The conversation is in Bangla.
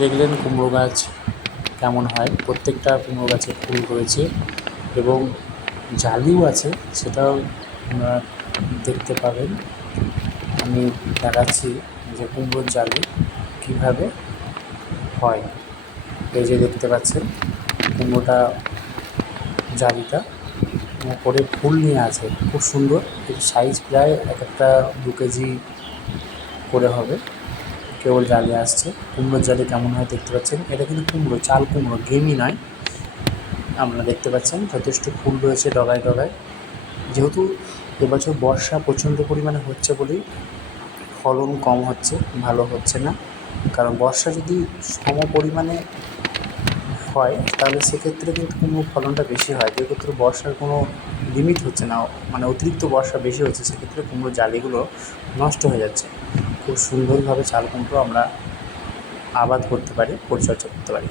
দেখলেন কুমড়ো গাছ কেমন হয়। প্রত্যেকটা কুমড়ো গাছে ফুল রয়েছে এবং জালিও আছে, সেটাও আপনারা দেখতে পাবেন। আমি দেখাচ্ছি যে কুমড়োর জালি কীভাবে হয়। এই যে দেখতে পাচ্ছেন কুমড়োটা, জালিটা করে ফুল নিয়ে আছে, খুব সুন্দর। এর সাইজ প্রায় এক একটা 2 কেজি করে হবে। কেবল জালি আসছে। কুমড়োর জালি কেমন হয় দেখতে পাচ্ছেন। এটা কিন্তু কুমড়ো, চাল কুমড়ো, গেমি নয়। আপনারা দেখতে পাচ্ছেন যথেষ্ট ফুল রয়েছে ডগায় ডগায়। যেহেতু এবছর বর্ষা প্রচণ্ড পরিমাণে হচ্ছে বলেই ফলন কম হচ্ছে, ভালো হচ্ছে না। কারণ বর্ষা যদি সম পরিমাণে হয় তাহলে সেক্ষেত্রে কিন্তু কুমড়োর ফলনটা বেশি হয়। যেক্ষেত্রে বর্ষার কোনো লিমিট হচ্ছে না, মানে অতিরিক্ত বর্ষা বেশি হচ্ছে, সেক্ষেত্রে কুমড়োর জালিগুলো নষ্ট হয়ে যাচ্ছে। খুব সুন্দরভাবে চাল কুমড়ো আমরা আবাদ করতে পারি, পরিচর্যা করতে পারি।